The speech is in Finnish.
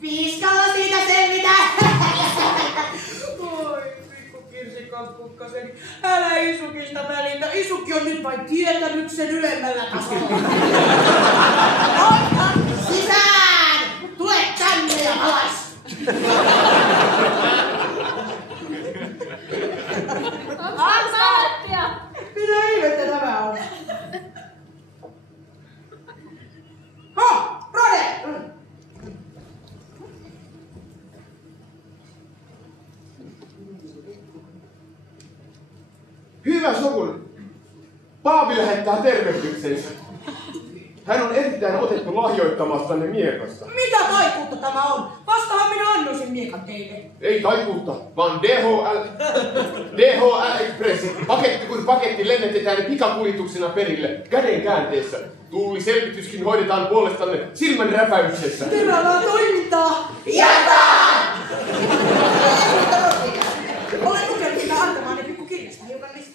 Piiskalla siitä selvitä! Oi, pikku kirsikan kukkaseni. Älä Isukista välitä. Isukki on nyt vain tietänyt sen ylemmällä tasolla. Oita sisään! Tule tänne ja alas! Ansaattia! Mitä ihmettä tämä on? Rode! Hyvä sukun. Paavi lähettää tervehdyksensä. Hän on erittäin otettu lahjoittamastanne miekasta. Mitä taikuutta tämä on? Vastahan minä annoisin miekan teille. Ei taikuutta, vaan DHL Express. Paketti kuin paketti lennätetään pikakuljetuksena perille, käden käänteessä. Tulliselvityskin hoidetaan puolestanne silmän räpäyksessä. Terveellään toimintaa! Jataan! Olen lukenut sitä antamaanne pikkukirjasta hiukan lisää.